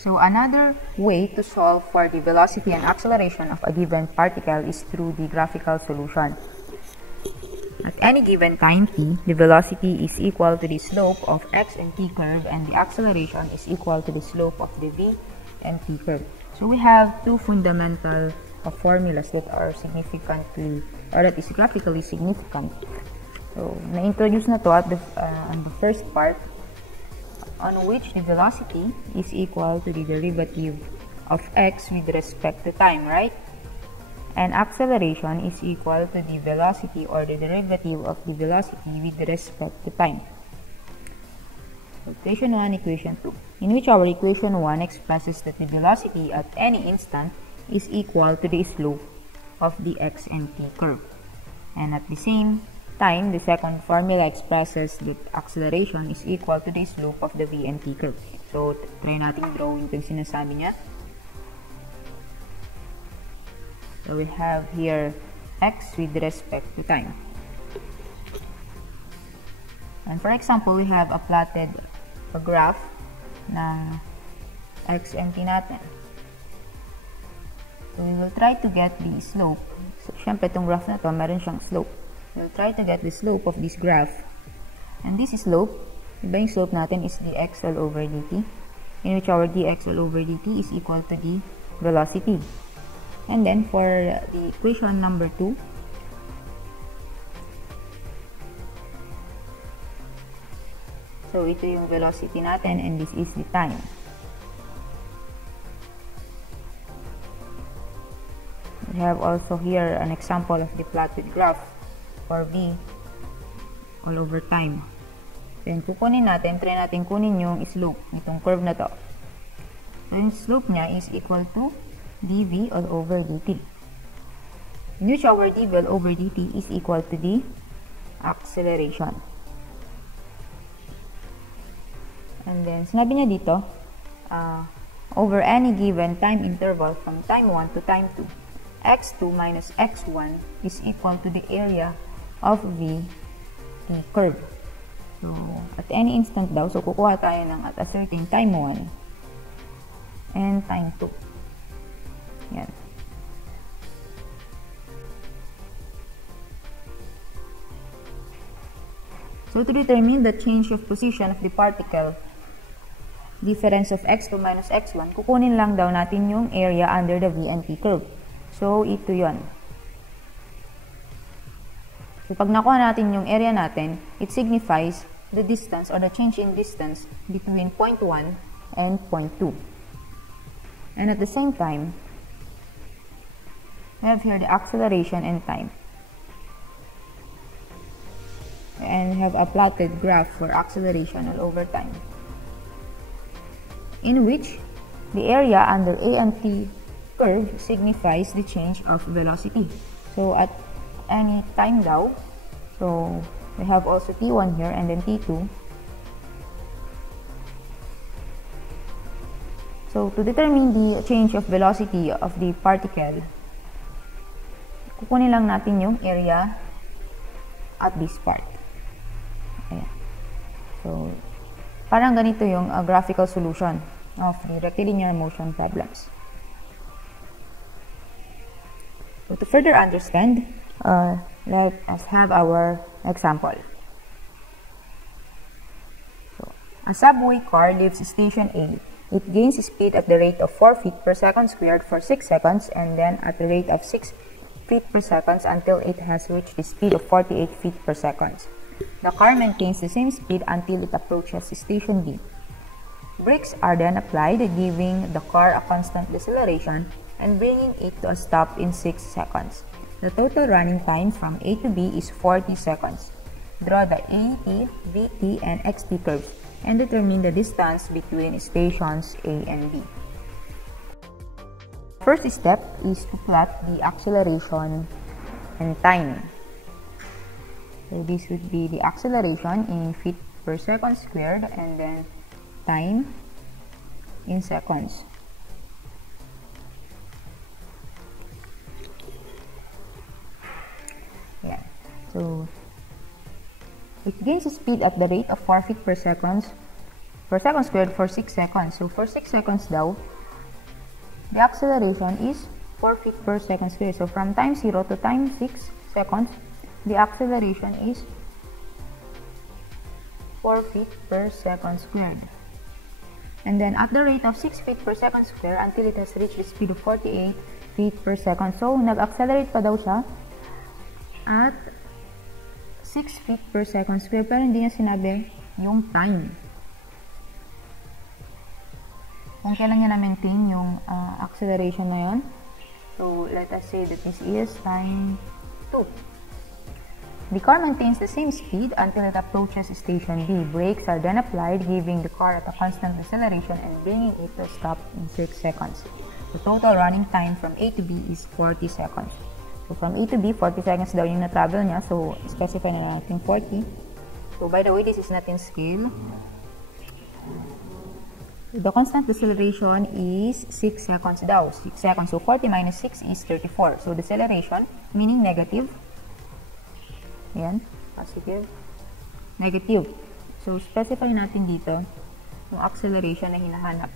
So another way to solve for the velocity and acceleration of a given particle is through the graphical solution. At any given time t, the velocity is equal to the slope of x and t curve, and the acceleration is equal to the slope of the v and t curve. So we have two fundamental formulas that are significantly, or that is graphically significant. So na-introduce na to at on the first part, on which the velocity is equal to the derivative of x with respect to time, right? And acceleration is equal to the velocity or the derivative of the velocity with respect to time. So equation 1, equation 2, in which our equation 1 expresses that the velocity at any instant is equal to the slope of the x and t curve. And at the same time, the second formula expresses that acceleration is equal to the slope of the v and t curve. So, try natin drawing itong sinasabi niya. So, we have here x with respect to time. And for example, we have a plotted graph ng x and t natin. So, we will try to get the slope. So, syempre, itong graph na to, meron siyang slope. We'll try to get the slope of this graph. And this slope, diba yung slope natin is dx all over dt, in which our dx all over dt is equal to the velocity. And then for the equation number 2, so ito yung velocity natin and this is the time. We have also here an example of the plotted graph for v all over time. Then, kukunin natin, try natin kunin yung slope nitong curve na to. So, yung slope niya is equal to dv all over dt, in which our dv all over dt is equal to the acceleration. And then, sinabi niya dito, over any given time interval from time 1 to time 2, x2 minus x1 is equal to the area of the curve. So, at any instant daw, so kukuha tayo ng at a certain time 1 and time 2. Yan. So, to determine the change of position of the particle, difference of x2 minus x1, kukunin lang daw natin yung area under the v and t curve. So, ito yon. So, pag nakuha natin yung area natin, it signifies the distance or the change in distance between point 1 and point 2. And at the same time, we have here the acceleration and time. And we have a plotted graph for acceleration all over time, in which the area under a and t curve signifies the change of velocity. So, at any time daw, so we have also t1 here and then t2. So to determine the change of velocity of the particle, kukunin lang natin yung area at this part. Ayan. So parang ganito yung graphical solution of the rectilinear motion problems. So to further understand, let us have our example. So, a subway car leaves station A. It gains speed at the rate of 4 feet per second squared for 6 seconds and then at the rate of 6 feet per second until it has reached the speed of 48 feet per second. The car maintains the same speed until it approaches station B. Brakes are then applied, giving the car a constant deceleration and bringing it to a stop in 6 seconds. The total running time from A to B is 40 seconds. Draw the AT, VT, and XT curves and determine the distance between stations A and B. First step is to plot the acceleration and time. So this would be the acceleration in feet per second squared and then time in seconds. Yeah. So it gains speed at the rate of 4 feet per second per second squared for 6 seconds. So for 6 seconds daw, the acceleration is 4 feet per second squared. So from time 0 to time 6 seconds, the acceleration is 4 feet per second squared. And then at the rate of 6 feet per second squared until it has reached the speed of 48 feet per second. So nag-accelerate pa daw siya at 6 feet per second squared, pero hindi niya sinabi yung time. Kung kailan niya na-maintain yung acceleration na yun. So, let us say that this is time 2. The car maintains the same speed until it approaches station B. Brakes are then applied, giving the car at a constant deceleration and bringing it to a stop in 6 seconds. The total running time from A to B is 40 seconds. So, from A to B, 40 seconds daw yung na-travel niya. So, specify na natin 40. So, by the way, this is not in scale. The constant deceleration is 6 seconds daw. 6 seconds. So, 40 minus 6 is 34. So, deceleration, meaning negative. Ayan. Positive. Negative. So, specify natin dito yung acceleration na hinahanap.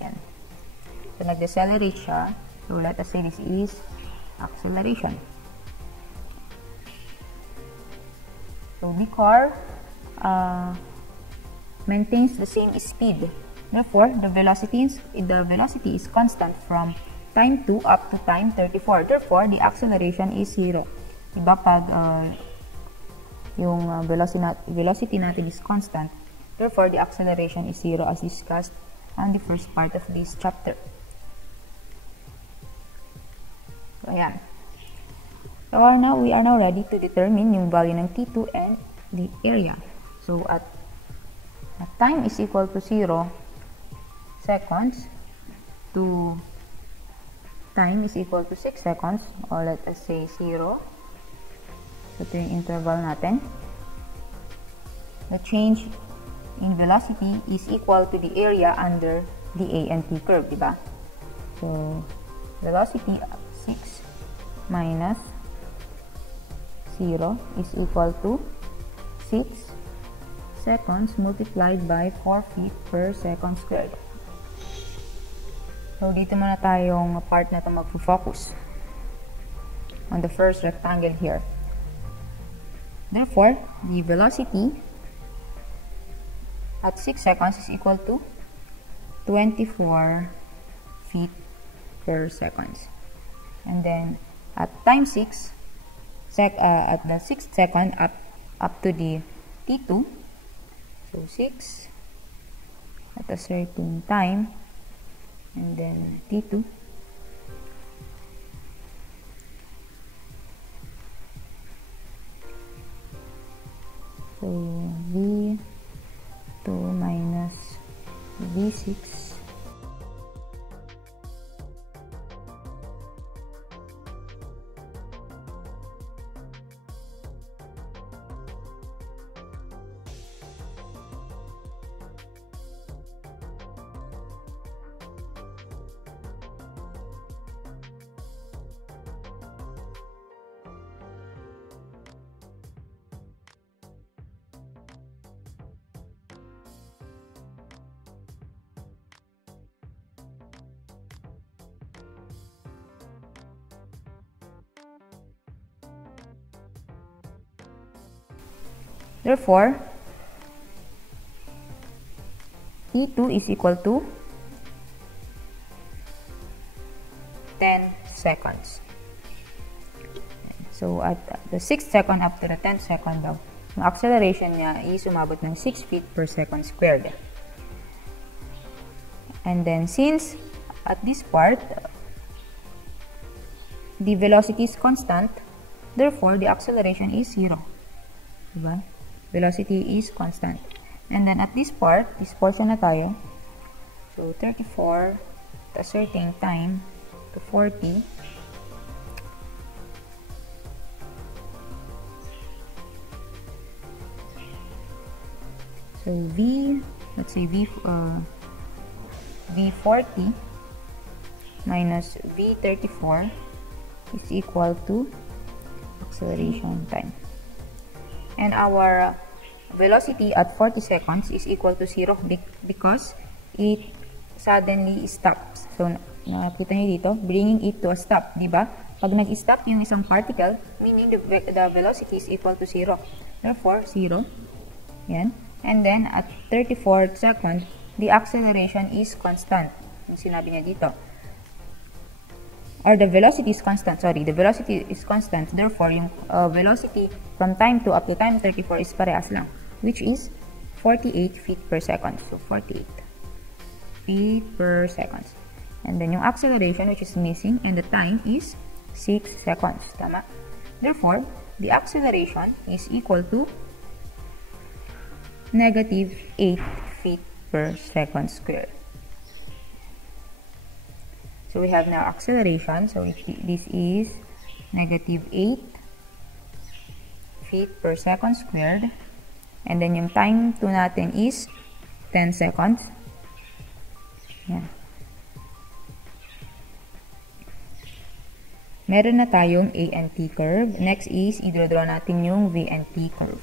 Ayan. So, nag-decelerate siya. So, let us say this is acceleration. So, the car maintains the same speed. Therefore, the velocity is constant from time 2 up to time 34. Therefore, the acceleration is 0. Diba pag yung velocity natin is constant, therefore, the acceleration is 0 as discussed on the first part of this chapter. So, ayan. So, we are now ready to determine yung value ng T2 and the area. So, at time is equal to 0 seconds to time is equal to 6 seconds, or let us say 0. So, ito yung interval natin. The change in velocity is equal to the area under the A and T curve, diba? So, velocity 6 minus 0 is equal to 6 seconds multiplied by 4 feet per second squared. So, dito muna tayong part na ito mag-focus on the first rectangle here. Therefore, the velocity at 6 seconds is equal to 24 feet per second. And then, at time 6, at the 6th second up to the T2, so 6 at a certain time, and then T2. So V2 minus V6. Therefore, T2 is equal to 10 seconds. So, at the 6th second up to the 10th second daw, ang acceleration niya is umabot ng 6 feet per second squared. And then, since at this part, the velocity is constant, therefore, the acceleration is 0. Diba? Velocity is constant. And then, at this part, this portion na tayo. So, 34 at a certain time to 40. So, let's say V40 minus V34 is equal to acceleration time. And our velocity at 40 seconds is equal to 0 because it suddenly stops. So, nakita nyo dito, bringing it to a stop, di ba? Pag nag-stop yung isang particle, meaning the velocity is equal to 0. Therefore, 0. Yan. And then, at 34 seconds, the acceleration is constant. Yung sinabi niya dito. Or the velocity is constant. Sorry, the velocity is constant. Therefore, yung velocity from time 2 up to time 34 is parehas lang. Which is 48 feet per second. So, 48 feet per second. And then, yung acceleration, which is missing, and the time is 6 seconds. Tama? Therefore, the acceleration is equal to negative 8 feet per second squared. So we have now acceleration. So this is negative 8 feet per second squared. And then yung time 2 natin is 10 seconds. Yan. Meron na tayong A and T curve. Next is, i-draw natin yung V and T curve.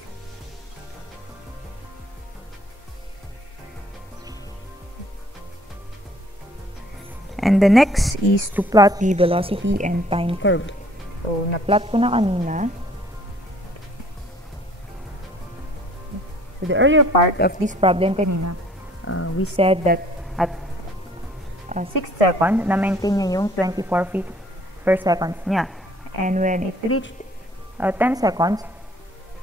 And the next is to plot the velocity and time curve. So, na-plot ko na kanina. So, the earlier part of this problem kanina, we said that at 6 seconds, na-maintain niya yung 24 feet per second niya. And when it reached 10 seconds,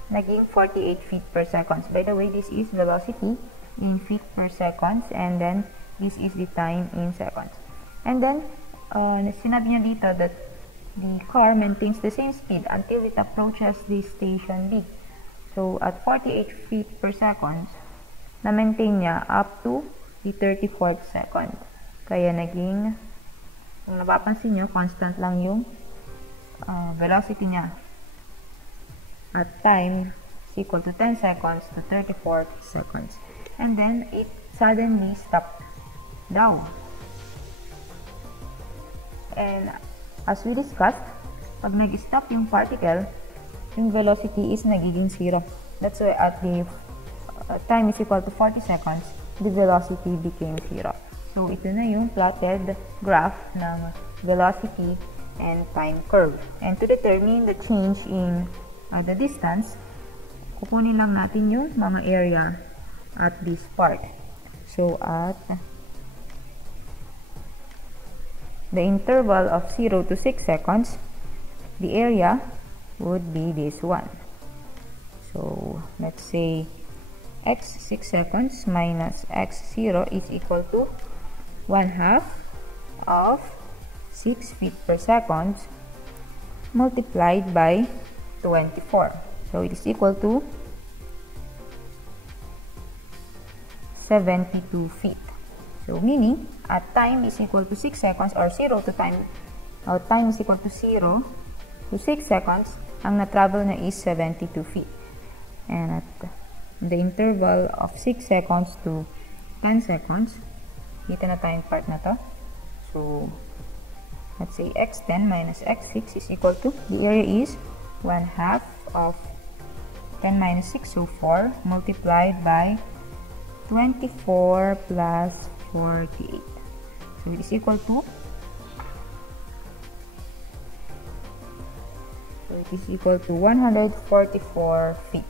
naging 48 feet per second. By the way, this is velocity in feet per second, and then this is the time in seconds. And then, sinabi niya dito that the car maintains the same speed until it approaches the station D. So, at 48 feet per second, na-maintain niya up to the 34th second. Kaya naging, kung napapansin niyo, constant lang yung velocity niya. At time is equal to 10 seconds to 34 seconds. And then, it suddenly stopped daw. And as we discussed, pag nag-stop yung particle, yung velocity is nagiging 0. That's why at the time is equal to 40 seconds, the velocity became 0. So, ito na yung plotted graph ng velocity and time curve. And to determine the change in the distance, kukunin lang natin yung mga area at this part. So, at the interval of 0 to 6 seconds, the area would be this one. So, let's say x 6 seconds minus x 0 is equal to 1/2 of 6 feet per second multiplied by 24. So, it is equal to 72 feet. So, meaning, at time is equal to 6 seconds or 0 to time, time is equal to 0 to 6 seconds, ang na-travel na is 72 feet. And at the interval of 6 seconds to 10 seconds, dito na tayong part na to. So, let's say x10 minus x6 is equal to, the area is 1/2 of 10 minus 6, so 4, multiplied by 24 plus 48. So, it is equal to, so it is equal to 144 feet.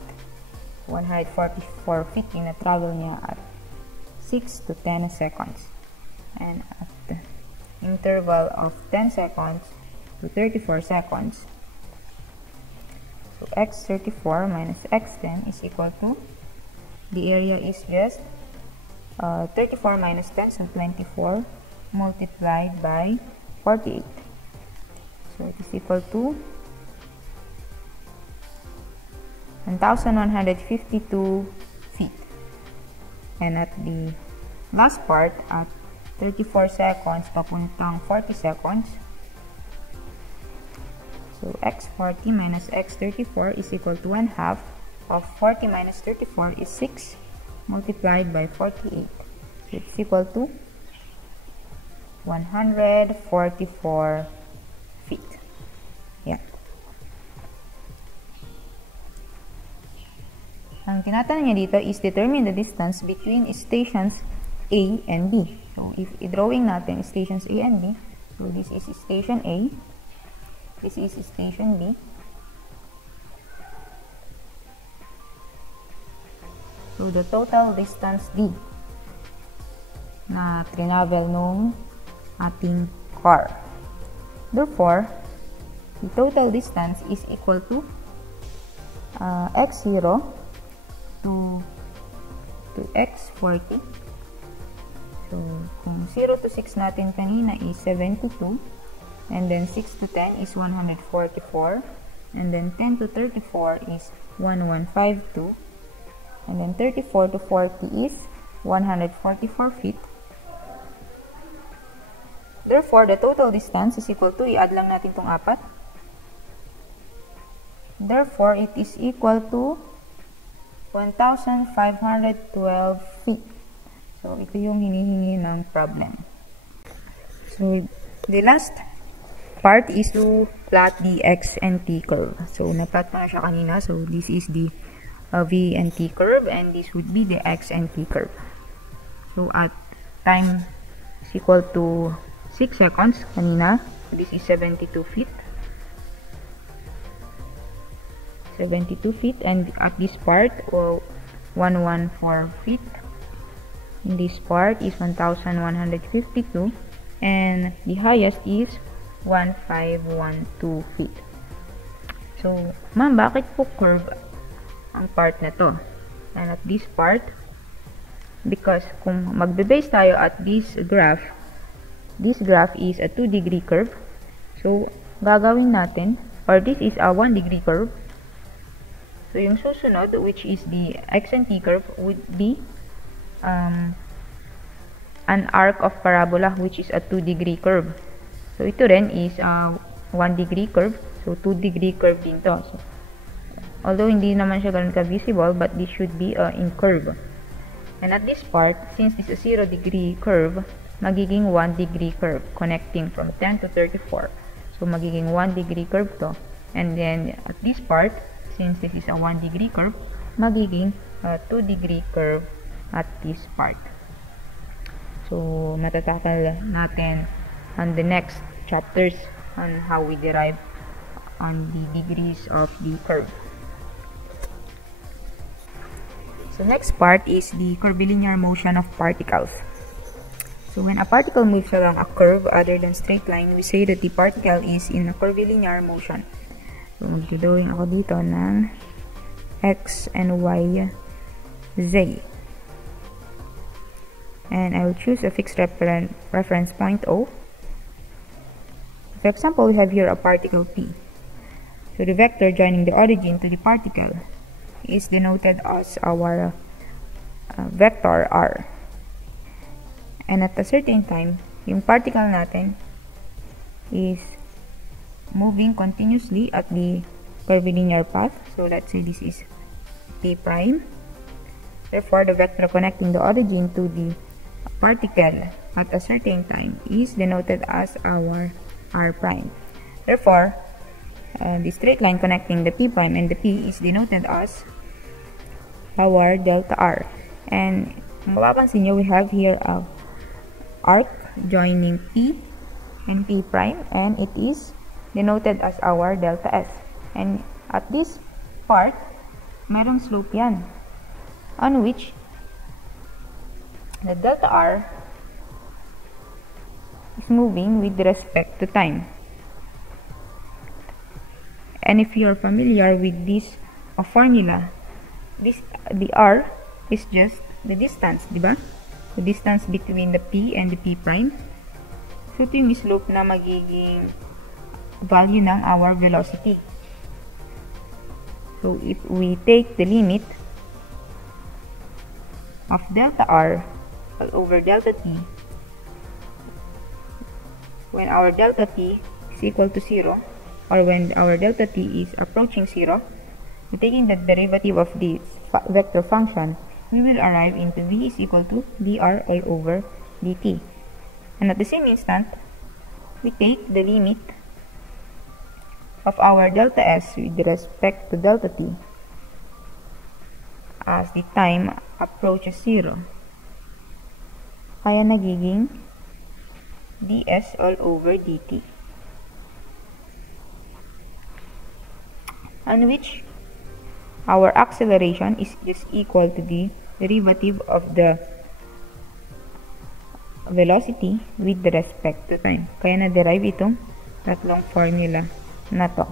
144 feet yung na-travel niya at 6 to 10 seconds. And at the interval of 10 seconds to 34 seconds, so x34 minus x10 is equal to, the area is just 34 minus 10, so 24 multiplied by 48. So it is equal to 1,152 feet. And at the last part, at 34 seconds papuntang 40 seconds, so x40 minus x34 is equal to 1/2 of 40 minus 34 is 6 multiplied by 48. So it's equal to 144 feet. Yeah. Ang ang tinatanong niya dito is determine the distance between stations A and B. So, if i-drawing natin stations A and B, so this is station A, this is station B. So, the total distance D na travel nung ating car. Therefore, the total distance is equal to x0 to x40. So, kung 0 to 6 natin kanina is 72, and then 6 to 10 is 144, and then 10 to 34 is 1152, and then 34 to 40 is 144 feet. Therefore, the total distance is equal to, i-add lang natin itong 4. Therefore, it is equal to 1,512 feet. So, ito yung hinihingi ng problem. So, the last part is to plot the x and t curve. So, na-plot ko na siya kanina. So, this is the v and t curve, and this would be the x and t curve. So, at time is equal to 6 seconds kanina. So, this is 72 feet. 72 feet, and at this part, 114 feet. In this part is 1,152, and the highest is 1,512 feet. So, ma'am, bakit po curve ang part na to? And at this part, because kung magbe-base tayo at this graph is a 2-degree curve. So, gagawin natin, or this is a 1-degree curve. So, yung susunod, which is the x and t curve, would be an arc of parabola, which is a 2-degree curve. So, ito rin is a 1-degree curve. So, 2-degree curve din to. So, although hindi naman siya ganun ka-visible, but this should be in curve. And at this part, since this is a 0-degree curve, magiging 1-degree curve connecting from 10 to 34. So, magiging 1-degree curve to. And then, at this part, since this is a 1-degree curve, magiging 2-degree curve at this part. So, matatakal natin on the next chapters on how we derive on the degrees of the curve. So, next part is the curvilinear motion of particles. So, when a particle moves along a curve other than straight line, we say that the particle is in a curvilinear motion. So, magdodrawing ako dito ng x and y, z. And I will choose a fixed reference point O. For example, we have here a particle P. So, the vector joining the origin to the particle is denoted as our vector R. And at a certain time, yung particle natin is moving continuously at the curvilinear path. So, let's say this is P prime. Therefore, the vector connecting the origin to the particle at a certain time is denoted as our R prime. Therefore, the straight line connecting the P prime and the P is denoted as our delta R. And mapapansin nyo, we have here a arc joining P and P prime, and it is denoted as our delta S. And at this part, mayroong slope yan, on which the delta R is moving with respect to time. And if you're familiar with this formula, the R is just the distance, diba? The distance between the P and the P prime. So, ito yung slope na magiging value ng our velocity. So, if we take the limit of delta R over delta T, when our delta T is equal to 0, or when our delta T is approaching 0, taking the derivative of this vector function, we will arrive into V is equal to dr all over dt. And at the same instant, we take the limit of our delta S with respect to delta T. as the time approaches 0. Kaya nagiging ds all over dt, on which our acceleration is just equal to the derivative of the velocity with respect to time. Kaya na-derive itong tatlong formula na to.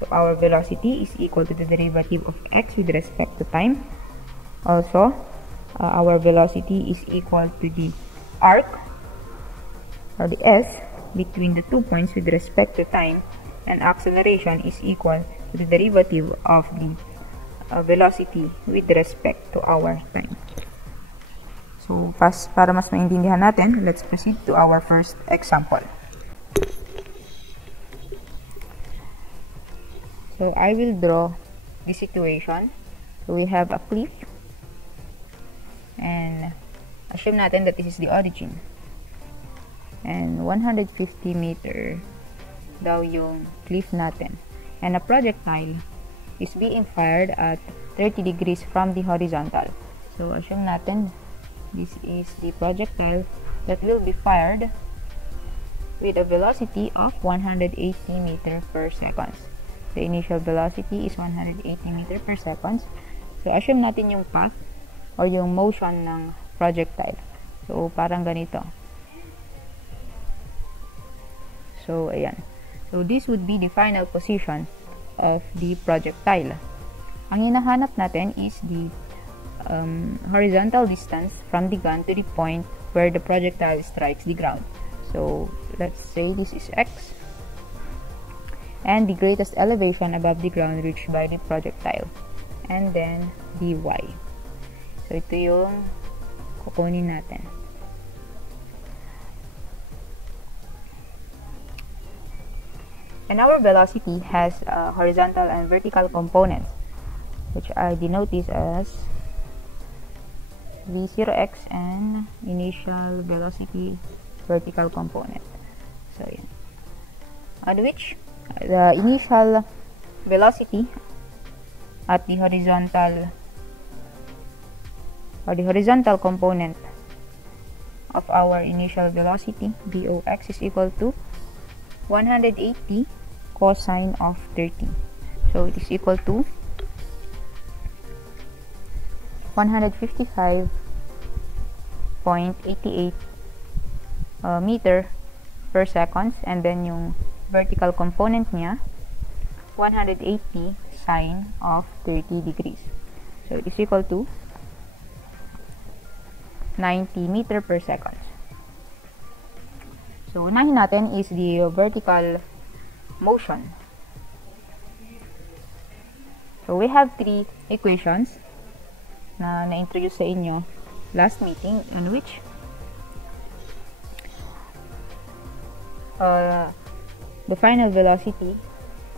So, our velocity is equal to the derivative of x with respect to time. Also, our velocity is equal to the arc, or the s, between the 2 points with respect to time, and acceleration is equal to the derivative of the velocity with respect to our time. So, para mas maintindihan natin, let's proceed to our first example. So, I will draw this situation. So, we have a cliff, and assume natin that this is the origin. And 150 meter daw yung cliff natin. And a projectile is being fired at 30 degrees from the horizontal. So, assume natin this is the projectile that will be fired with a velocity of 180 meter per second. The initial velocity is 180 meter per second. So, assume natin yung path or yung motion ng projectile. So, parang ganito. So, ayan. So, this would be the final position of the projectile. Ang hinahanap natin is the horizontal distance from the gun to the point where the projectile strikes the ground. So, let's say this is x, and the greatest elevation above the ground reached by the projectile, and then dy. So, ito yung kukunin natin. And our velocity has horizontal and vertical components, which I denote this as v0x and initial velocity vertical component. So, yan. On which the initial velocity at the horizontal component of our initial velocity, vox, is equal to 180 cosine of 30. So, it is equal to 155.88 meter per second, and then yung vertical component niya 180 sine of 30 degrees. So, it is equal to 90 meter per second. So, unahin natin is the vertical motion. So, we have three equations na na-introduce sa inyo last meeting, on which the final velocity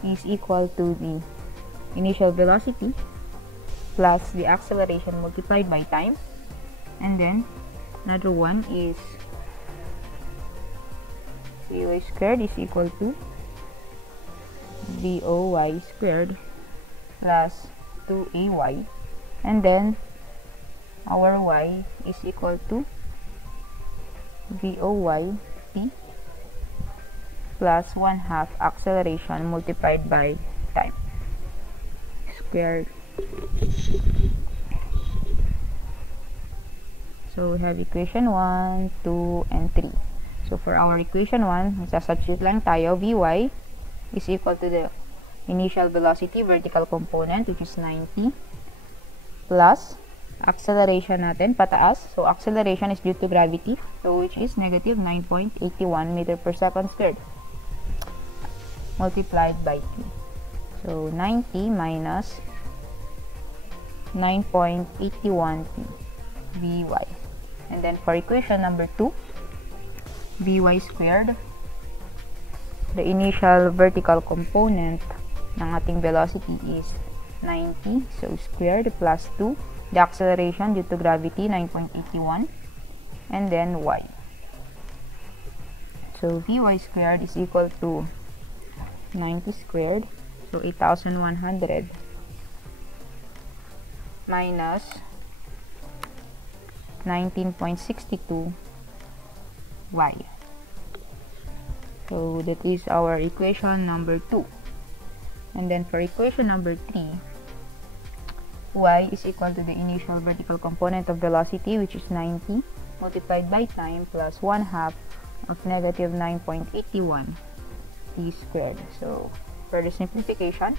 is equal to the initial velocity plus the acceleration multiplied by time, and then another one is Vy squared is equal to Voy squared plus 2Ay, and then our y is equal to Voy t plus 1/2 acceleration multiplied by time squared. So, we have equation 1, 2, and 3. So, for our equation 1, substitute lang tayo. Vy is equal to the initial velocity vertical component, which is 90, plus acceleration natin pataas. So, acceleration is due to gravity, so which is negative 9.81 meter per second squared multiplied by t. So, 90 minus 9.81 t Vy. And then for equation number 2, Vy squared, the initial vertical component ng ating velocity is 90, so squared plus 2, the acceleration due to gravity 9.81, and then y. So Vy squared is equal to 90 squared, so 8,100 minus 19.62 y. So that is our equation number 2. And then for equation number 3, y is equal to the initial vertical component of velocity, which is 90, multiplied by time plus 1/2 of negative 9.81 t squared. So for the simplification,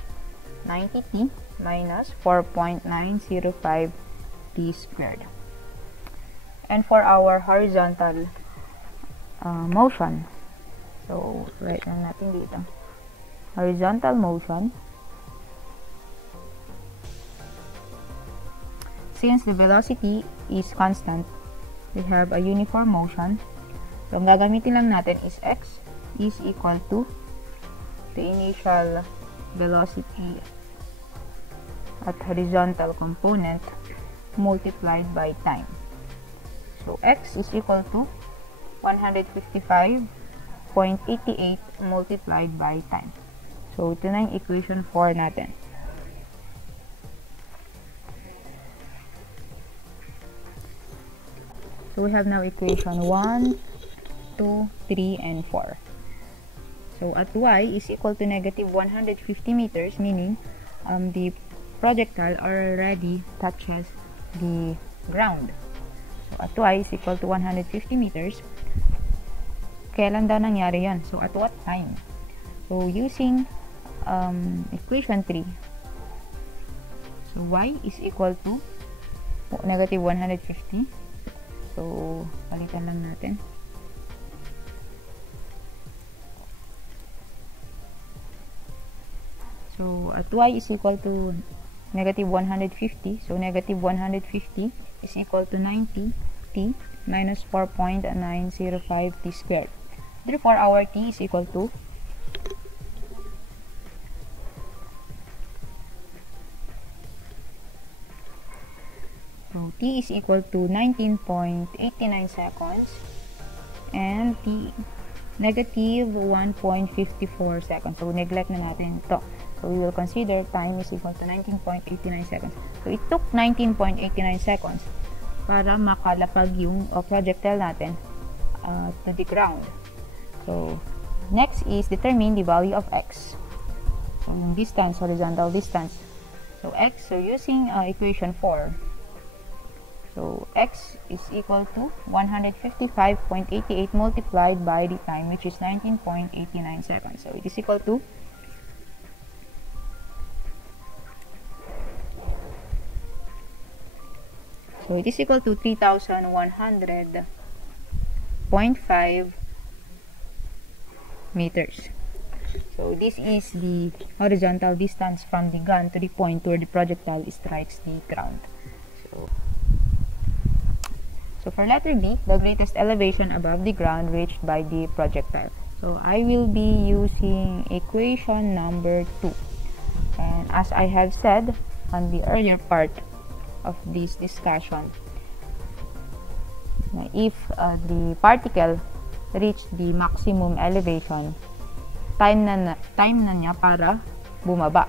90t minus 4.905 t squared. And for our horizontal motion, so write lang natin dito. Horizontal motion, since the velocity is constant, we have a uniform motion. So ang gagamitin lang natin is x is equal to the initial velocity at horizontal component multiplied by time. So x is equal to 155.88 multiplied by time. So ito na yung equation 4 natin. So we have now equation 1, 2, 3, and 4. So at y is equal to negative 150 meters, meaning the projectile already touches the ground. So at y is equal to 150 meters. Kailan daw nangyari yan? So at what time? So using equation 3, so y is equal to negative 150. So palitan lang natin. So at y is equal to negative 150. So negative 150 is equal to 90 t minus 4.905 t squared. Therefore, our t is equal to t is equal to 19.89 seconds and t negative 1.54 seconds. So neglect na natin ito. So we will consider time is equal to 19.89 seconds. So it took 19.89 seconds para makalapag yung projectile natin to the ground. So next is determine the value of x. So yung distance, horizontal distance. So x, so using equation 4. So x is equal to 155.88 multiplied by the time, which is 19.89 seconds. So it is equal to So it is equal to 3,100.5 meters. So this is the horizontal distance from the gun to the point where the projectile strikes the ground. So for letter B, the greatest elevation above the ground reached by the projectile. So I will be using equation number 2. And as I have said on the earlier part of this discussion, if the particle reached the maximum elevation, time na niya para bumaba.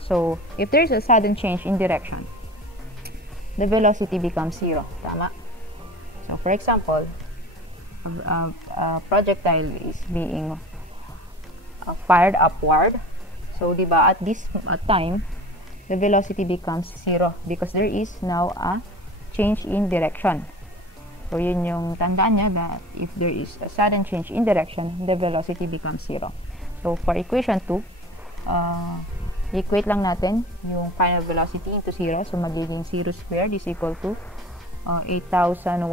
So if there is a sudden change in direction, the velocity becomes 0. Tama? So for example, a projectile is being fired upward. So diba, at this time, the velocity becomes 0 because there is now a change in direction. So yun yung tandaan niya, that if there is a sudden change in direction, the velocity becomes 0. So for equation 2, equate lang natin yung final velocity into 0. So magiging 0 squared is equal to 8,100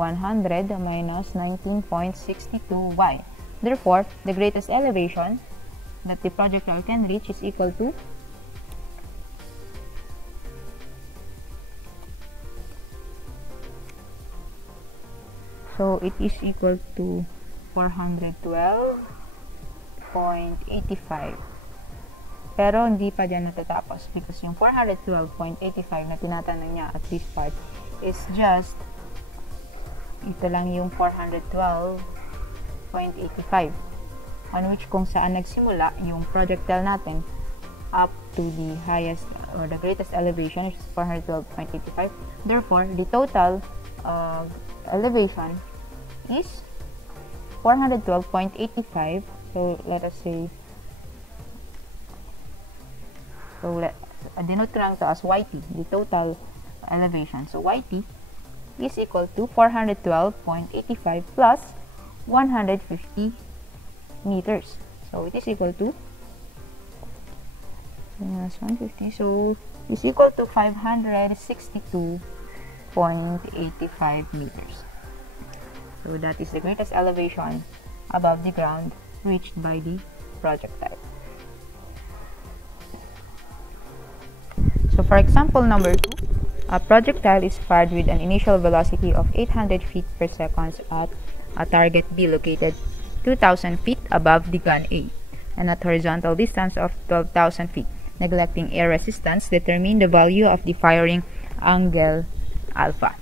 minus 19.62 y. Therefore, the greatest elevation that the projectile can reach is equal to it is equal to 412.85. Pero hindi pa dyan natatapos because yung 412.85 na tinatanong niya at this part is just ito lang yung 412.85, on which kung saan nagsimula yung projectile natin up to the highest or the greatest elevation, which is 412.85. Therefore, the total elevation is 412.85. So let us say, denote ko lang ito as YT, the total elevation. So YT is equal to 412.85 plus 150 meters. So it is equal to 150. So it is equal to 562.85 meters. So that is the greatest elevation above the ground reached by the projectile. So for example number 2, a projectile is fired with an initial velocity of 800 feet per second at a target B located 2,000 feet above the gun A and at horizontal distance of 12,000 feet. Neglecting air resistance, determine the value of the firing angle alpha.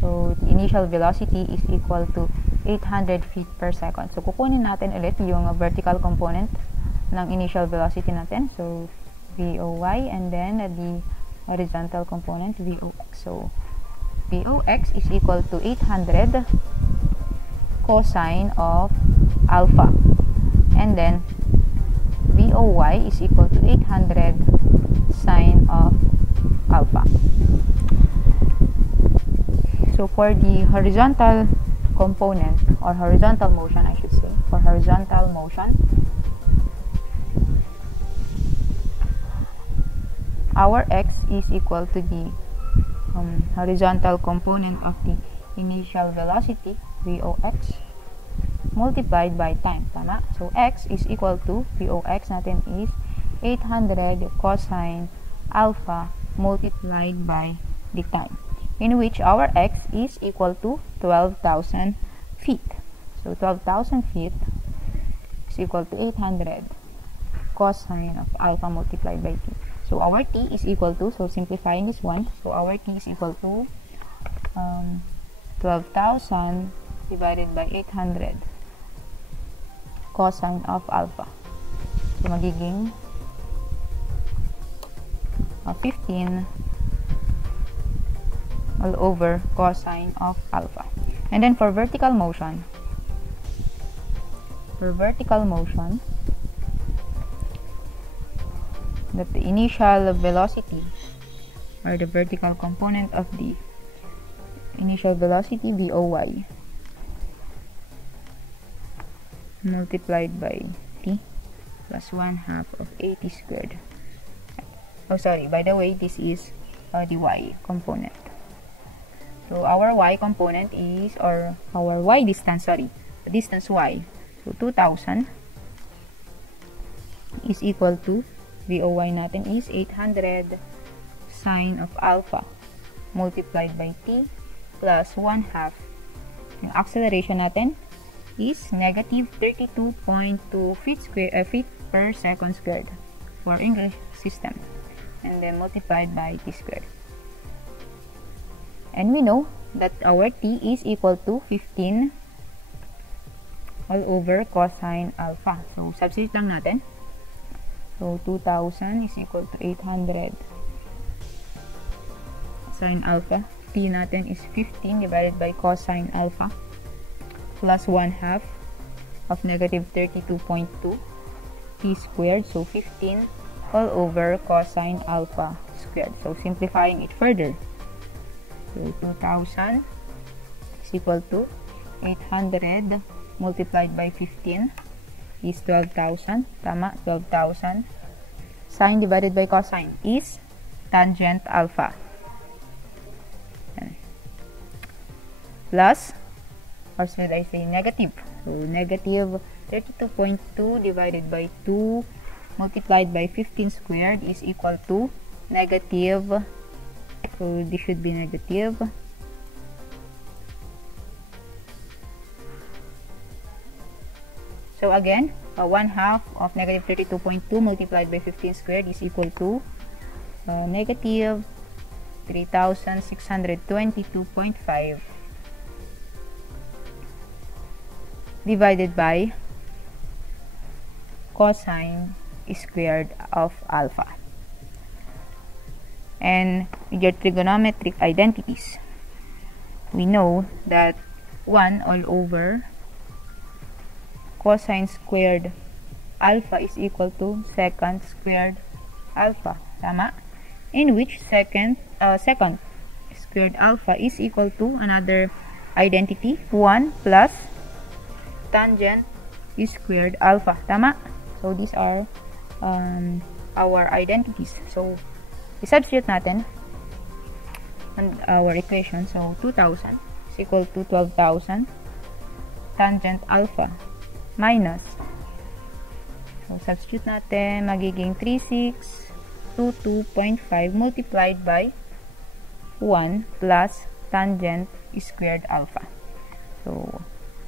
So, initial velocity is equal to 800 feet per second. So, kukunin natin ulit yung vertical component ng initial velocity natin. So, VOY and then the horizontal component, VOX. So, VOX is equal to 800 cosine of alpha. And then, VOY is equal to 800 sine of alpha. So, for the horizontal component, or horizontal motion, I should say, for horizontal motion, our x is equal to the horizontal component of the initial velocity, VOX, multiplied by time. Tama? So, x is equal to, VOX natin is 800 cosine alpha multiplied by the time, in which our x is equal to 12,000 feet. So, 12,000 feet is equal to 800 cosine of alpha multiplied by t. So, our t is equal to, so simplifying this one, so our t is equal to 12,000 divided by 800 cosine of alpha. So, magiging 15 all over cosine of alpha. And then for vertical motion, that the initial velocity or the vertical component of the initial velocity, VOY, multiplied by t plus 1/2 of at squared. Oh, sorry, by the way, this is the y component. So, our y component is, or our y distance, sorry, the distance y. So, 2,000 is equal to, VOY natin is 800 sine of alpha multiplied by t plus 1/2. Yung acceleration natin is negative 32.2 feet per second squared for English system. And then multiplied by t squared. And we know that our t is equal to 15 all over cosine alpha. So, substitute lang natin. So, 2,000 is equal to 800 sine alpha. T natin is 15 divided by cosine alpha plus 1/2 of negative 32.2 t squared. So, 15 all over cosine alpha squared. So, simplifying it further. So, 2,000 is equal to 800 multiplied by 15 is 12,000. Tama, 12,000. Sine divided by cosine is tangent alpha. Plus, or should I say negative? So, negative 32.2 divided by 2 multiplied by 15 squared is equal to negative, so this should be negative, so again, 1/2 of negative 32.2 multiplied by 15 squared is equal to negative 3,622.5 divided by cosine squared of alpha. And with your trigonometric identities, we know that 1 all over cosine squared alpha is equal to secant squared alpha. Tama? In which secant squared alpha is equal to another identity, 1 plus tangent squared alpha. Tama? So, these are our identities. So, i-substitute natin on our equation. So, 2,000 is equal to 12,000 tangent alpha minus, so, substitute natin, magiging 3622.5 multiplied by 1 plus tangent squared alpha. So,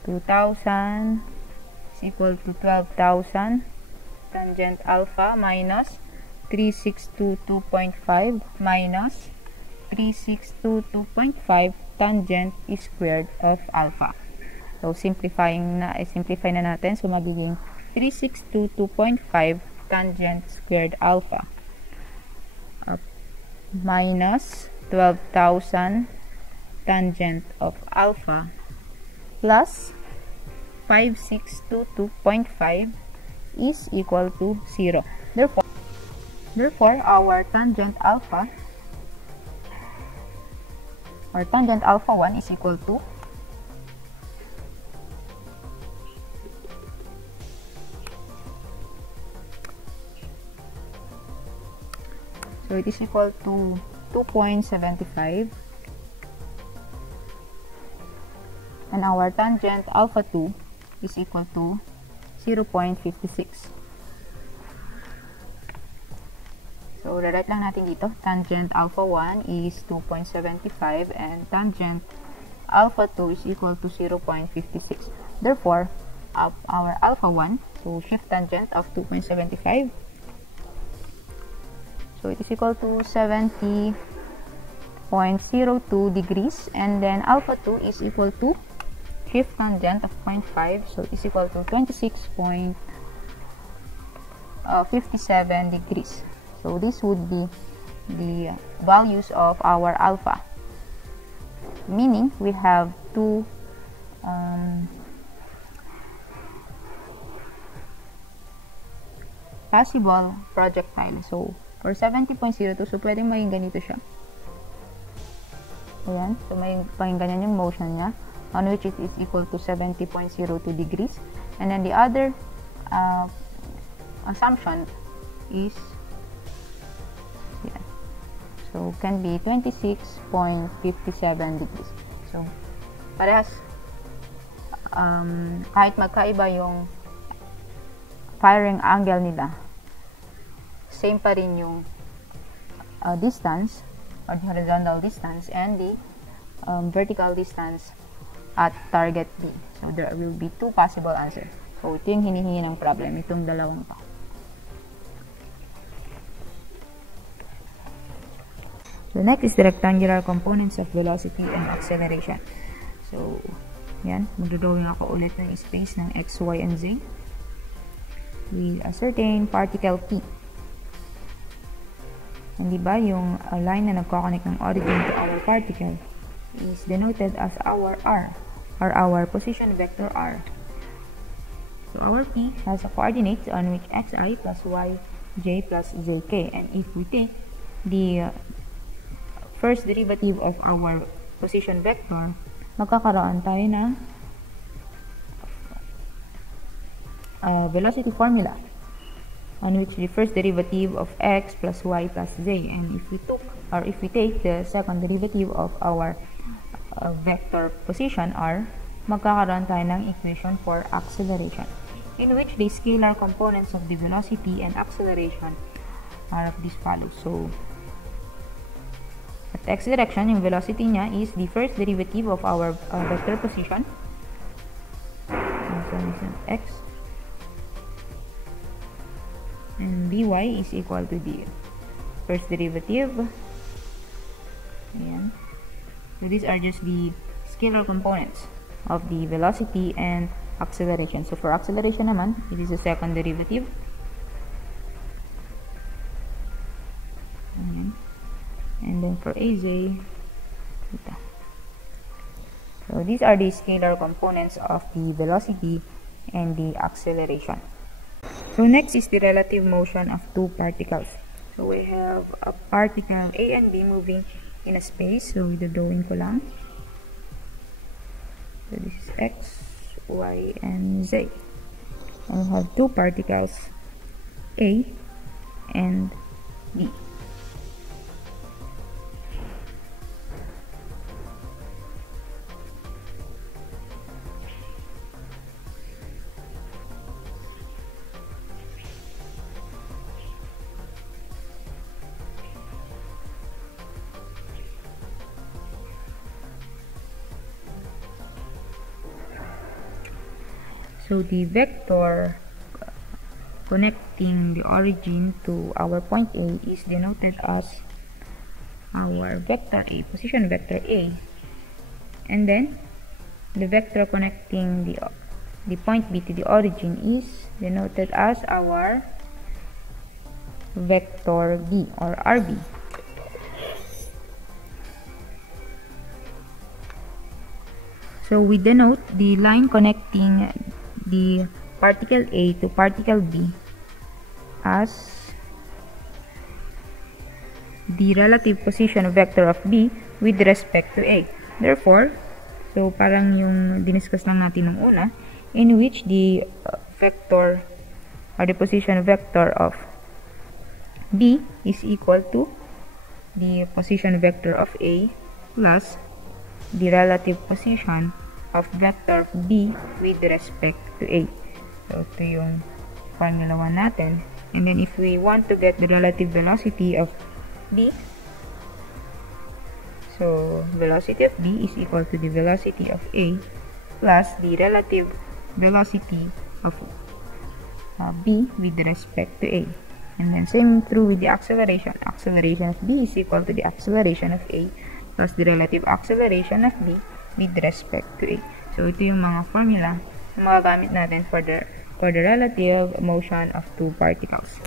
2,000 is equal to 12,000 tangent alpha minus 3622.5 minus 3622.5 tangent squared of alpha. So, simplify na natin. So, magiging 3622.5 tangent squared alpha minus 12,000 tangent of alpha plus 5622.5 is equal to 0. Therefore, our tangent alpha 1 is equal to so it is equal to 2.75, and our tangent alpha 2 is equal to 0.56. So, rewrite lang natin dito. Tangent alpha 1 is 2.75 and tangent alpha 2 is equal to 0.56. Therefore, our alpha 1, so shift tangent of 2.75, so it is equal to 70.02 degrees, and then alpha 2 is equal to shift tangent of 0.5, so it is equal to 26.57 degrees. So this would be the values of our alpha, meaning we have two possible projectile. So for 70.02, so pwedeng maging ganito siya. Ayan, so may ganyan yung motion niya, on which it is equal to 70.02 degrees. And then the other assumption is, yeah, so can be 26.57 degrees. So parehas, kahit magkaiba yung firing angle nila, same pa rin yung distance or the horizontal distance and the vertical distance at target B. So there will be two possible answers. So ito yung hinihingi ng problem, itong dalawang pa. So next is the rectangular components of velocity and acceleration. So yan, magdodrawing ako ulit ng space ng x, y, and z with a certain particle P. And diba, yung line na nagkoconnect ng origin to our particle is denoted as our R, or our position vector R. So our P has a coordinate on which xi plus yj plus zk. And if we take the first derivative of our position vector, magkakaroon tayo ng velocity formula on which the first derivative of x plus y plus z, and if we take the second derivative of our vector position r, magkakaroon tayo ng equation for acceleration, in which the scalar components of the velocity and acceleration are of this follows. So at x direction, yung velocity niya is the first derivative of our vector position, so this is x, and by is equal to the first derivative. Ayan. So these are just the scalar components of the velocity and acceleration. So for acceleration naman, it is the second derivative. And then for AZ, theta. So these are the scalar components of the velocity and the acceleration. So next is the relative motion of two particles. So we have a particle A and B moving in a space. So idodrawing ko lang. So this is X, Y, and Z. And we have two particles A and B. So the vector connecting the origin to our point A is denoted as our vector A, position vector A. And then the vector connecting the point B to the origin is denoted as our vector B or RB. So we denote the line connecting the particle A to particle B as the relative position vector of B with respect to A. Therefore, so parang yung diniscuss lang natin nung una, in which the vector or the position vector of B is equal to the position vector of A plus the relative position of vector B with respect to A. So, ito yung formula 1 natin. And then, if we want to get the relative velocity of B, so, velocity of B is equal to the velocity of A plus the relative velocity of B with respect to A. And then, same true with the acceleration. Acceleration of B is equal to the acceleration of A plus the relative acceleration of B with respect to A. So, ito yung mga formula na magagamit natin for the relative motion of two particles.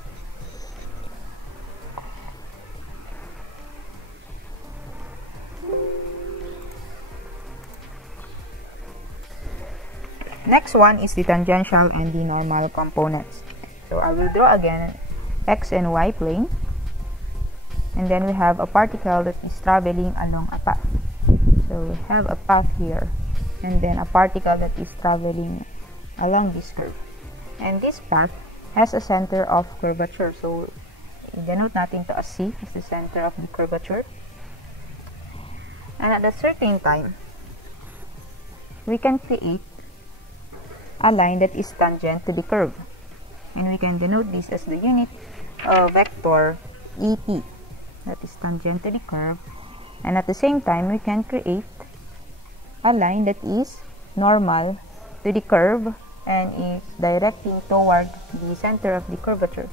Next one is the tangential and the normal components. So, I will draw again X and Y plane. And then we have a particle that is traveling along a path. So we have a path here, and then a particle that is traveling along this curve. And this path has a center of curvature. So i-denote natin to as C is the center of the curvature. And at a certain time, we can create a line that is tangent to the curve. And we can denote this as the unit vector ET. That is tangent to the curve. And at the same time, we can create a line that is normal to the curve and is directing toward the center of the curvature.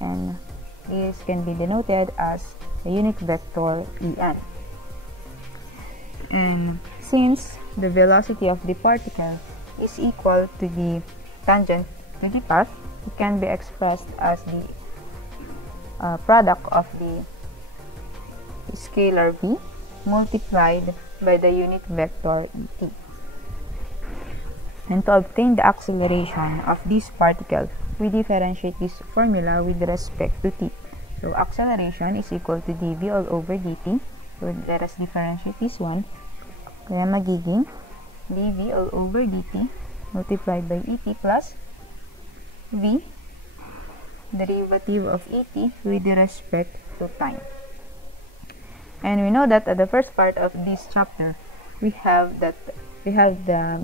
And this can be denoted as the unit vector EN. And since the velocity of the particle is equal to the tangent to the path, it can be expressed as the product of the scalar V multiplied by the unit vector ET. And to obtain the acceleration of this particle, we differentiate this formula with respect to t. So acceleration is equal to dv all over dt. So let us differentiate this one. Kaya magiging dv all over dt multiplied by et plus v derivative of et with respect to time. And we know that at the first part of this chapter, we have the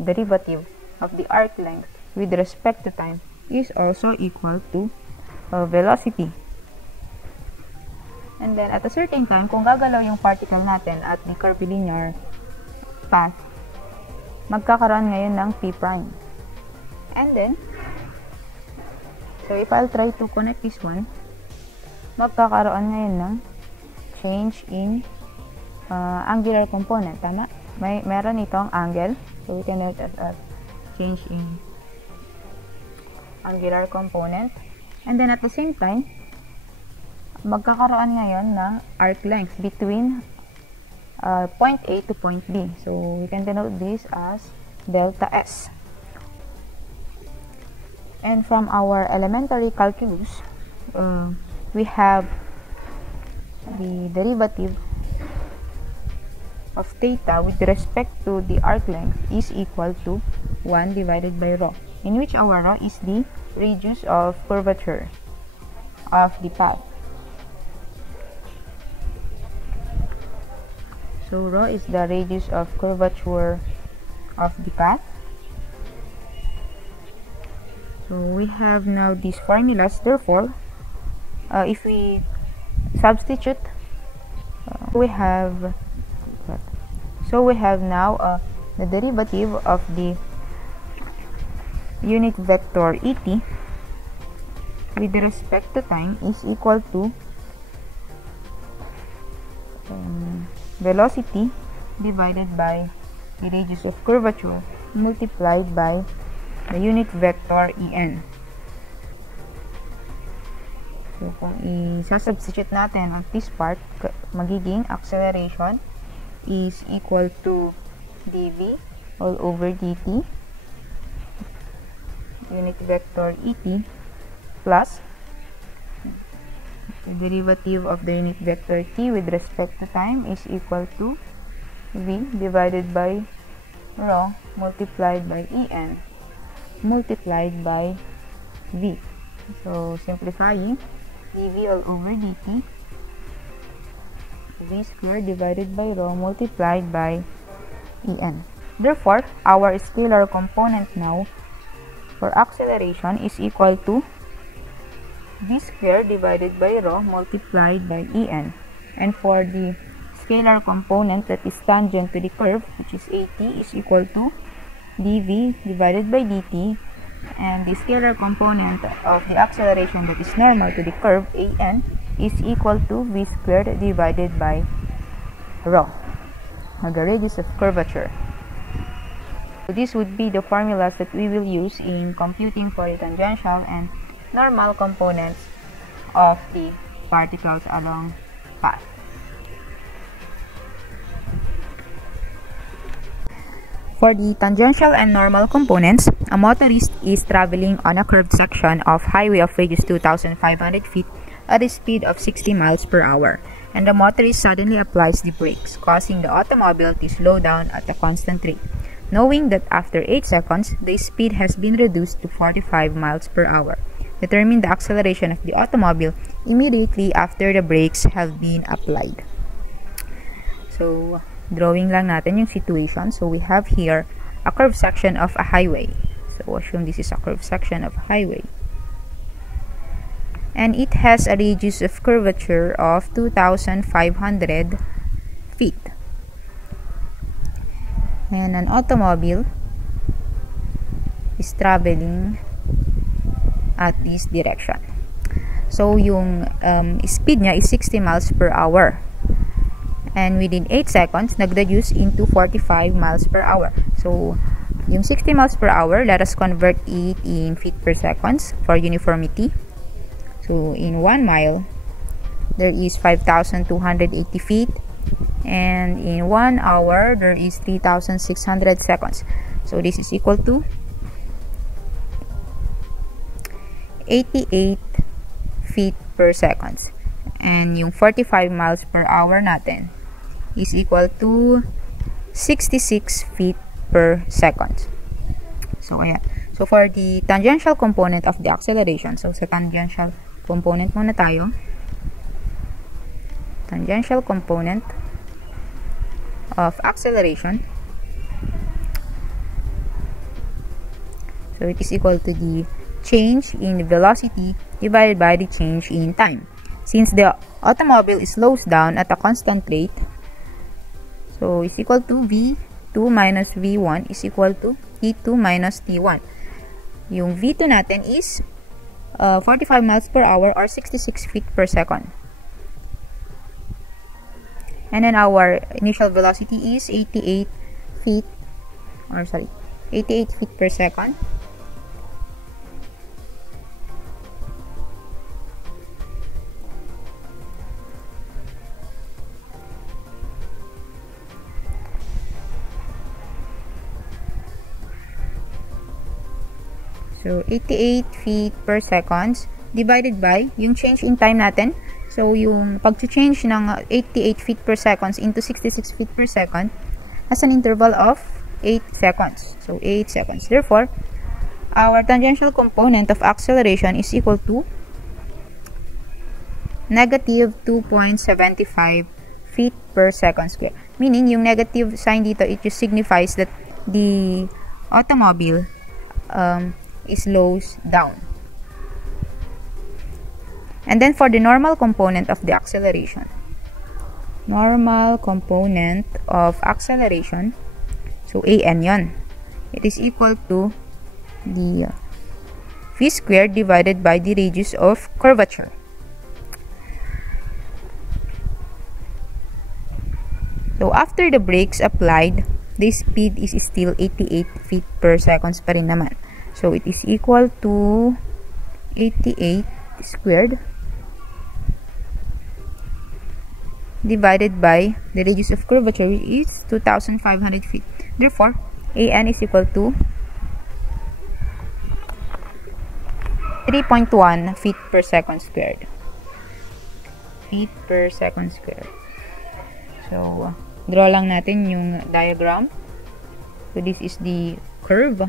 derivative of the arc length with respect to time is also equal to velocity. And then at a certain time, kung gagalaw yung particle natin at the curvilinear path, magkakaroon ngayon ng p prime. And then, so if I'll try to connect this one, magkakaroon ngayon ng change in angular component. Tama? Meron itong angle. So we can note as change in angular component. And then at the same time, magkakaroon ngayon ng arc length between point A to point B. So we can denote this as delta S. And from our elementary calculus, we have the derivative of theta with respect to the arc length is equal to 1 divided by rho, in which our rho is the radius of curvature of the path. So rho is the radius of curvature of the path. So we have now these formulas. Therefore, if we substitute, we have now the derivative of the unit vector et with respect to time is equal to velocity divided by the radius of curvature multiplied by the unit vector en. So kung i-substitute natin at this part, magiging acceleration is equal to dv all over dt unit vector et plus the derivative of the unit vector t with respect to time is equal to v divided by rho multiplied by en multiplied by v. So simplifying, dv all over dt v squared divided by rho multiplied by en. Therefore, our scalar component now for acceleration is equal to v squared divided by rho multiplied by en. And for the scalar component that is tangent to the curve, which is at, is equal to dv divided by dt, and the scalar component of the acceleration that is normal to the curve an is equal to v squared divided by rho, the radius of curvature. So this would be the formulas that we will use in computing for the tangential and normal components of the particles along path. For the tangential and normal components, a motorist is traveling on a curved section of highway of radius 2,500 feet at a speed of 60 miles per hour, and the motorist suddenly applies the brakes, causing the automobile to slow down at a constant rate. Knowing that after 8 seconds, the speed has been reduced to 45 miles per hour, determine the acceleration of the automobile immediately after the brakes have been applied. So, drawing lang natin yung situation. So, we have here a curved section of a highway. So, assume this is a curved section of a highway. And it has a radius of curvature of 2,500 feet. And an automobile is traveling at this direction. So, yung speed niya is 60 miles per hour. And within 8 seconds, nag-reduce into 45 miles per hour. So, yung 60 miles per hour, let us convert it in feet per seconds for uniformity. So, in 1 mile, there is 5,280 feet. And in 1 hour, there is 3,600 seconds. So, this is equal to 88 feet per second. And yung 45 miles per hour natin is equal to 66 feet per second. So, ayan. So, for the tangential component of the acceleration, so sa tangential component muna tayo. Tangential component of acceleration. So, it is equal to the change in velocity divided by the change in time. Since the automobile slows down at a constant rate, so is equal to V2 minus V1 is equal to T2 minus T1. Yung V2 natin is 45 miles per hour or 66 feet per second. And then our initial velocity is 88 feet per second. So, 88 feet per seconds divided by yung change in time natin. So, yung pag-change ng 88 feet per seconds into 66 feet per second has an interval of 8 seconds. So, 8 seconds. Therefore, our tangential component of acceleration is equal to negative 2.75 feet per second square. Meaning, yung negative sign dito, it just signifies that the automobile slows down. And then for the normal component of the acceleration, normal component of acceleration, so an yon, it is equal to the v squared divided by the radius of curvature. So after the brakes applied, the speed is still 88 feet per seconds pa rin naman. So it is equal to 88 squared divided by the radius of curvature, which is 2,500 feet. Therefore, an is equal to 3.1 feet per second squared. Feet per second squared. So, draw lang natin yung diagram. So, this is the curve,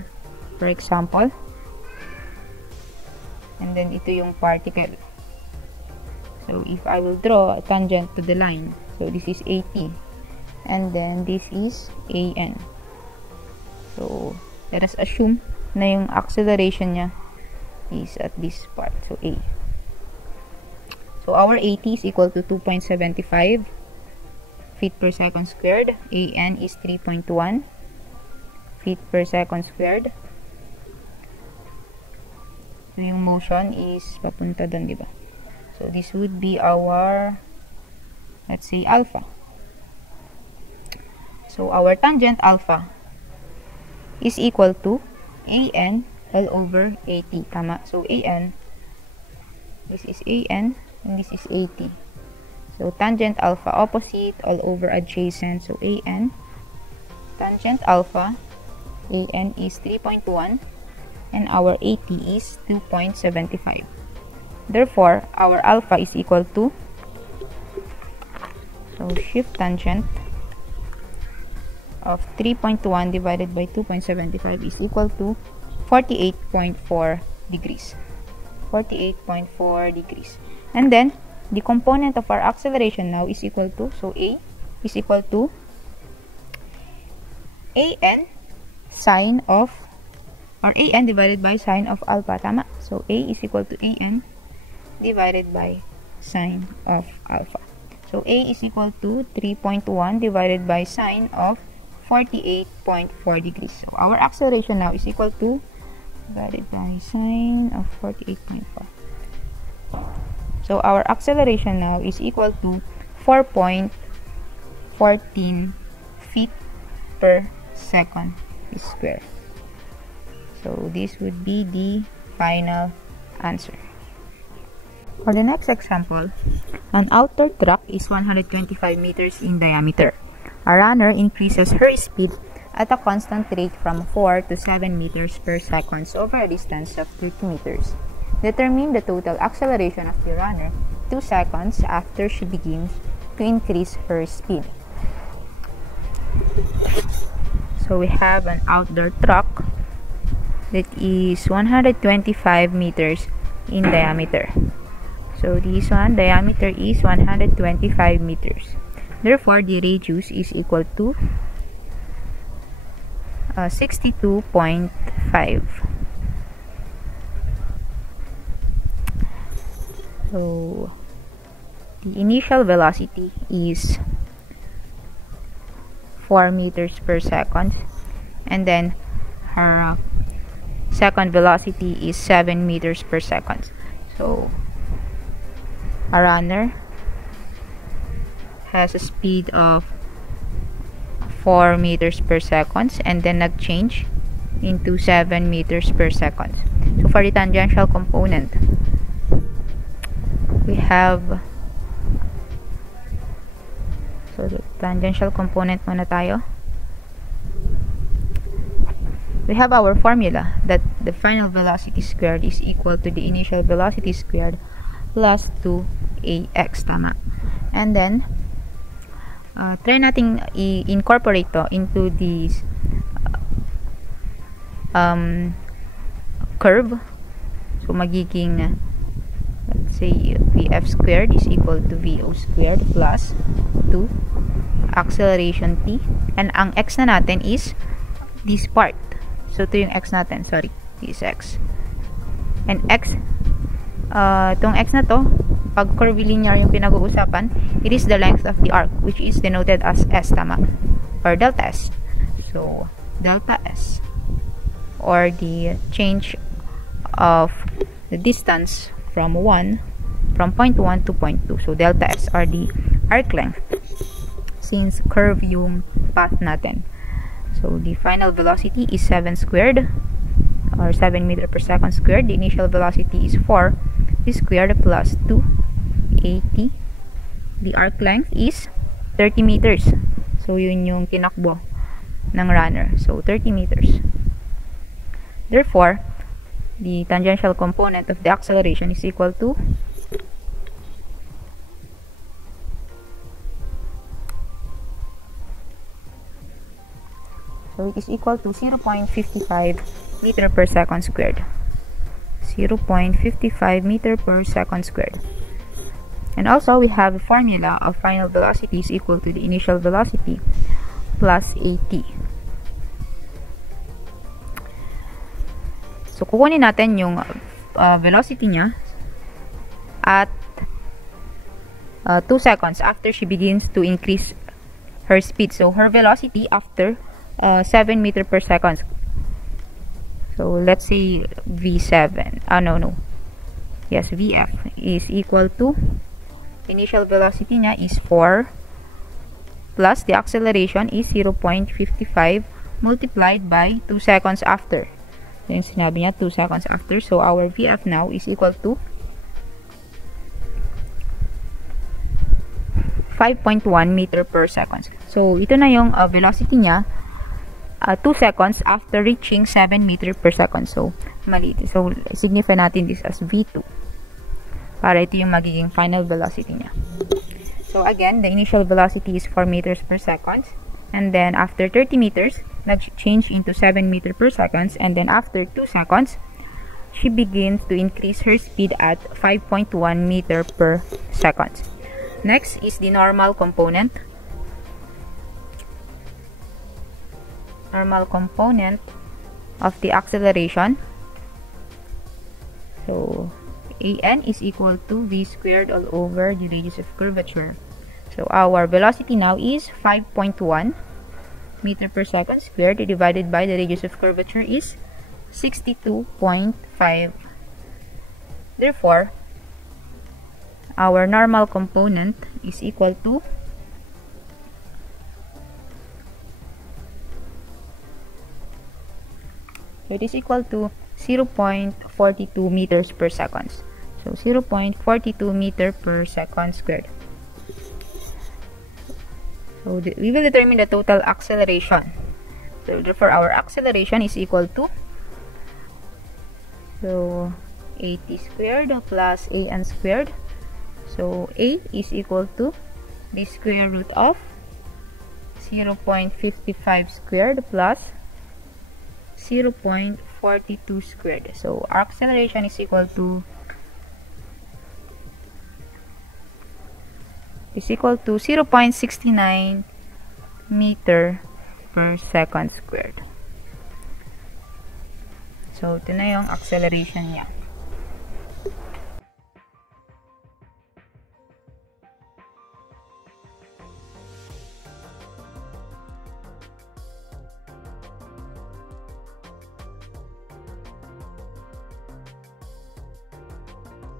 for example. And then, ito yung particle. So, if I will draw a tangent to the line, so this is AT. And then, this is AN. So, let us assume na yung acceleration niya is at this part. So, A. So, our AT is equal to 2.75 feet per second squared. AN is 3.1 feet per second squared. So, yung motion is papunta doon, diba? So, this would be our, let's say, alpha. So, our tangent alpha is equal to AN all over AT. Tama? So, AN, this is AN, and this is AT. So, tangent alpha, opposite, all over adjacent. So, AN, tangent alpha, AN is 3.1, and our AT is 2.75. Therefore, our alpha is equal to, so shift tangent of 3.1 divided by 2.75 is equal to 48.4 degrees. 48.4 degrees. And then, the component of our acceleration now is equal to, so A is equal to AN sine of, or AN divided by sine of alpha. Tama? So, A is equal to AN divided by sine of alpha. So, A is equal to 3.1 divided by sine of 48.4 degrees. So, our acceleration now is equal to divided by sine of 48.4. So, our acceleration now is equal to 4.14 feet per second square. So, this would be the final answer. For the next example, an outer track is 125 meters in diameter. A runner increases her speed at a constant rate from 4 to 7 meters per second over a distance of 30 meters. Determine the total acceleration of the runner 2 seconds after she begins to increase her speed. So we have an outdoor track that is 125 meters in diameter. So this one, diameter is 125 meters. Therefore, the radius is equal to 62.5. So, the initial velocity is 4 meters per second. And then, her second velocity is 7 meters per second. So, a runner has a speed of 4 meters per second and then nag-change into 7 meters per second. So for the tangential component, we have, so the tangential component muna tayo. We have our formula that the final velocity squared is equal to the initial velocity squared plus 2ax, tama. And then, try nating i-incorporate to into this curve. So, magiging, let's say, vf squared is equal to vo squared plus 2 acceleration t. And ang x na natin is this part. So, ito yung x natin. Sorry, this x. And x, itong x na to, pag curvilinear yung pinag-uusapan, it is the length of the arc, which is denoted as s, tama? Or delta s. So, delta s. Or the change of the distance from point 1 to point 2. So, delta s are the arc length since curve yung path natin. So, the final velocity is 7 squared or 7 meter per second squared. The initial velocity is 4 squared plus 280. The arc length is 30 meters. So, yun yung tinakbo ng runner. So, 30 meters. Therefore, the tangential component of the acceleration is equal to it is equal to 0.55 meter per second squared. 0.55 meter per second squared. And also, we have a formula of final velocity is equal to the initial velocity plus AT. So, kukunin natin yung velocity niya at 2 seconds after she begins to increase her speed. So, her velocity after 7 meter per second. So, let's say V7. Yes, VF is equal to initial velocity niya is 4 plus the acceleration is 0.55 multiplied by 2 seconds after. So, yung sinabi niya 2 seconds after. So, our VF now is equal to 5.1 meter per second. So, ito na yung velocity niya 2 seconds after reaching 7 meter per second. So, mali. So, signify natin this as V2. Para ito yung magiging final velocity niya. So, again, the initial velocity is 4 meters per second. And then, after 30 meters, nag-change into 7 meter per second. And then, after 2 seconds, she begins to increase her speed at 5.1 meter per second. Next is the normal component. Normal component of the acceleration. So, an is equal to v squared all over the radius of curvature. So, our velocity now is 5.1 meter per second squared divided by the radius of curvature is 62.5. Therefore, our normal component is equal to it is equal to 0.42 meters per second. So, 0.42 meter per second squared. So, we will determine the total acceleration. So, therefore, our acceleration is equal to AT squared plus AN squared. So, A is equal to the square root of 0.55 squared plus 0.42 squared. So, our acceleration is equal to 0.69 meter per second squared. So, ito na yung acceleration niya.